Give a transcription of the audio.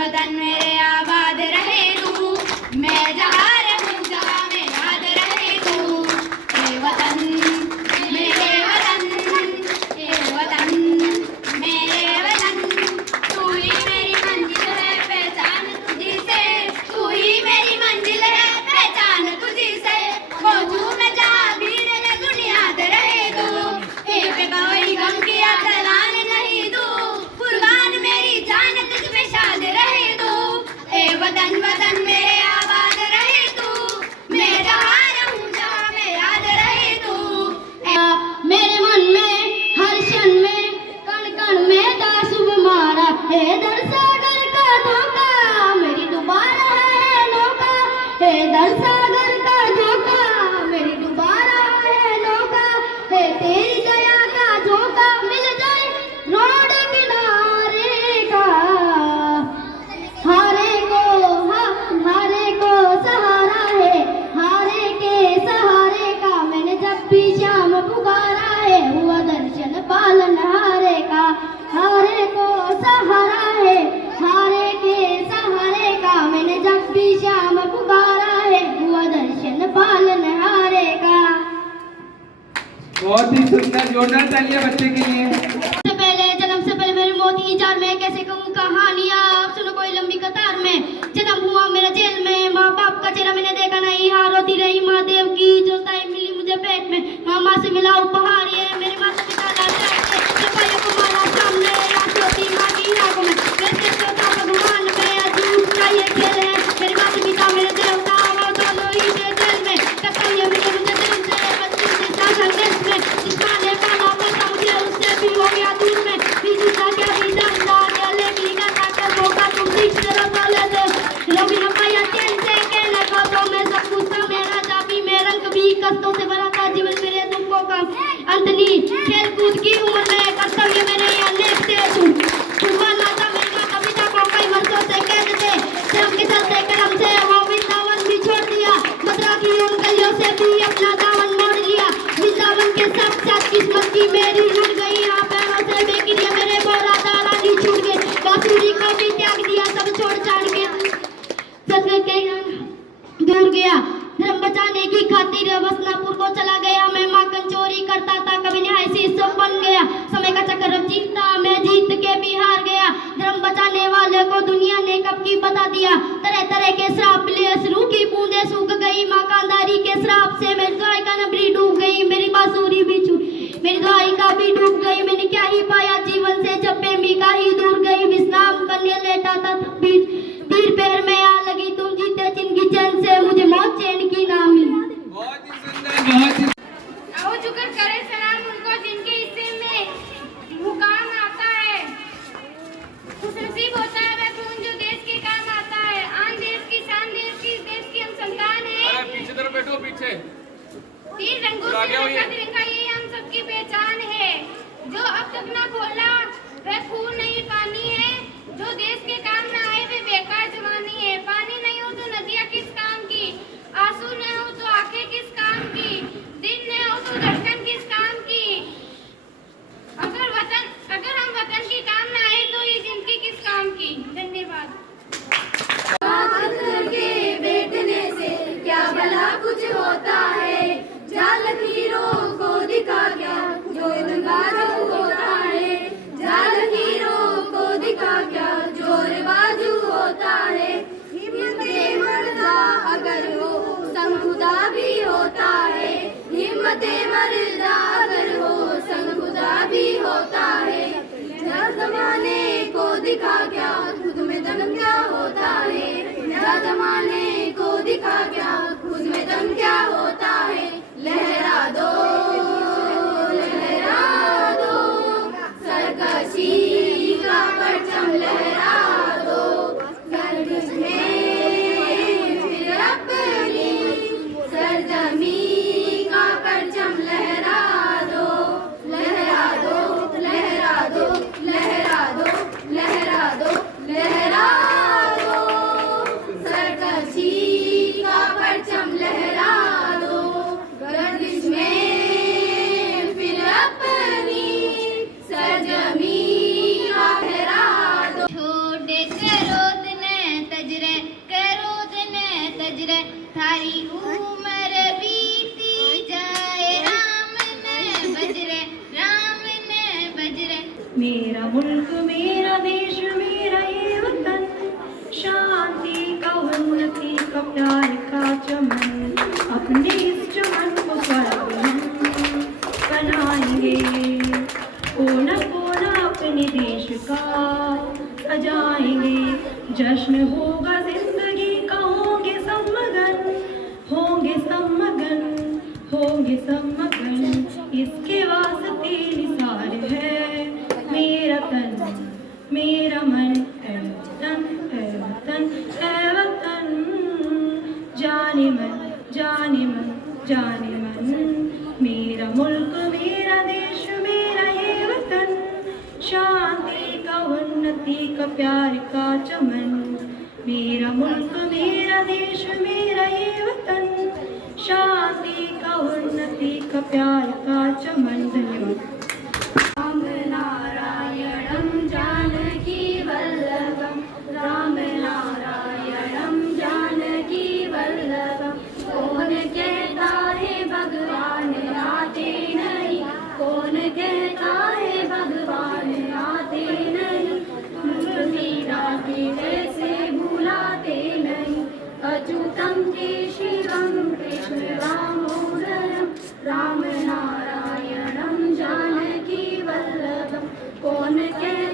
वतन मेरे आबाद रहे तू, मैं जहाँ रहूं जहाँ में याद रहे तू। हे वतन मेरे वतन, हे वतन मेरे वतन, तू ही मेरी मंजिल है पहचान तुझी से, तू ही मेरी मंजिल है पहचान तुझी से। मौजू में जहाँ भीड़ न दुनियाद रहे तू, एक कोई गम की अतलान नहीं तू, कुर्बान मेरी जान तुझ में शाद रहे तू। ए वतन वतन मेरे आबाद रहे तू, मैं जहाँ रहूं जहाँ में याद रहे तू। मेरे मन में हर क्षण में कण कण में तासुब मारा है, दर सागर का धोखा मेरी दोबारा है नौका, है दर सागर का धोखा मेरी दोबारा है नौका, है तेरी दया का धोखा मिल जाए रोड किनारे का। हारे को सहारा है, हारे के सहारे का मैंने जब भी शाम पुकारा है, हुआ दर्शन पालन हारे का। हारे को सहारा है, हारे के सहारे का मैंने जब भी शाम पुकारा है, हुआ दर्शन पालन हारे का। बहुत ही सुंदर, जोरदार तालियां बच्चे के लिए। जन्म से पहले मेरी मौत की जार में कैसे कहूँ कहानियाँ, आप सुनो कोई लंबी कतार में। जन्म हुआ मेरा जेल में, माँ बाप का चेहरा मैंने देखा नहीं, हाँ रोती रही माँ देव की जो ताई मिली मुझे पेट में। मामा से मिला उपहार ये मेरे माता पिता को मारा सामने, रोती माँ की आंखों में वैसे सोता भगवान में अजीब का ये खेल है। मेरे माता पिता मेरे देवता वो दोनों ही जेल में, कतई ये मिले मुझे दिल से बच्चे से था संघर्ष में, जिसका ने पाला पता मुझे उससे भी हो गया दूर में। कष्टों से भरा था जीवन मेरे दुखों का अंतनी, खेल कूद की उम्र में कर्तव्य मेरे अनेक थे। कुर्बान था मेरे माता पिता को कई वर्षों से कैद थे, शर्म के चलते कर्म से वो वृंदावन भी छोड़ दिया, मथुरा की उन गलियों से भी अपना दामन मोड़ लिया। वृंदावन के साथ साथ किस्मत की मेरी रुक गई, यहाँ पैरों से बेगिरिया मेरे बोरा दारा भी छूट गए, बांसुरी को भी त्याग दिया सब छोड़ छाड़ के सच के दूर गया। धर्म बचाने की खातिर बसनापुर को चला गया, मैं माखन चोरी करता था कभी निहायसी सब बन गया। समय का चक्कर अब जीतता मैं जीत के भी हार गया, धर्म बचाने वाले को दुनिया ने कब की बता दिया। तरह तरह के श्राप लिए शुरू की बूंदे सूख गई, माँ कांधारी के श्राप से मेरी दुआई का नबरी डूब गई, मेरी बांसुरी भी मेरी दुआई का भी डूब गई। मैंने क्या ही पाया जीवन से जब प्रेमी का ही दूर गई, विश्राम करने लेटा था पीर पैर में आ लगी, तुम जीते जिंदगी चैन से मुझे मौत चैन की ना मिली। बहुत ही सुंदर, बहुत ही आओ जुकर करे सलाम उनको जिनके हिस्से में मुकाम आता है, खुशनसीब होता है वह खून जो देश के काम आता है। आन देश की शान देश की हम संतान है। अरे पीछे तरफ बैठो, पीछे। तीन रंगों से रंगा तिरंगा ये हम सबकी पहचान है, जो अब तक ना बोला वह खून नहीं पानी है, जो देश के काम न आए वे बेकार जवानी है। पानी नहीं हो तो नदियाँ किस काम की, आंसू न हो तो आंखें किस काम की, दिन न हो तो धड़कन किस काम की। अगर हम वतन के काम न आए तो ये जिंदगी किस काम की। धन्यवाद। बैठने से क्या भला कुछ होता है, जाल हीरो को दिखा क्या जो बाजू होता है, जाल हीरो को दिखा क्या जोर बाजू होता है। हिम्मते मर्दा अगर हो संग खुदा भी होता है, हिम्मते मर्दा अगर हो संग खुदा भी होता है। जमाने को दिखा क्या खुद में दम क्या होता है, जमाने को दिखा क्या खुद में दम क्या होता है। लहरा दो सरकशी का परचम लहरा दो, गर्दिश में फिर अपनी सरजमी का परचम लहरा दो, लहरा दो लहरा दो लहरा दो लहरा दो लहरा चमन, अपने इस चमन को स्वर्ग हम बनाएंगे। कोना कोना अपने देश का सजाएंगे, जश्न होगा जिंदगी का, होंगे सब मगन, होंगे सब मगन, होंगे सब मगन। इसके वास्ते निसार है मेरा तन मेरा मन, है वतन है वतन है वतन। जाने मन जाने मन जाने मन, मेरा मुल्क मेरा देश मेरा ये वतन। शांति का उन्नति का प्यार का चमन, मेरा मुल्क मेरा देश मेरा ये वतन। शांति का उन्नति का प्यार का चमन। धन्यवाद। राम नारायणं जानकी वल्लभं, राम नारायणं जानकी वल्लभं। कौन कहता है भगवान आते नहीं, कौन कहता है भगवान आते नहीं। मीरा की वैसे भुलाते नहीं, अच्युतं केशवं कृष्ण दामोदरं। राम नारायणं जानकी वल्लभं, कौन कहता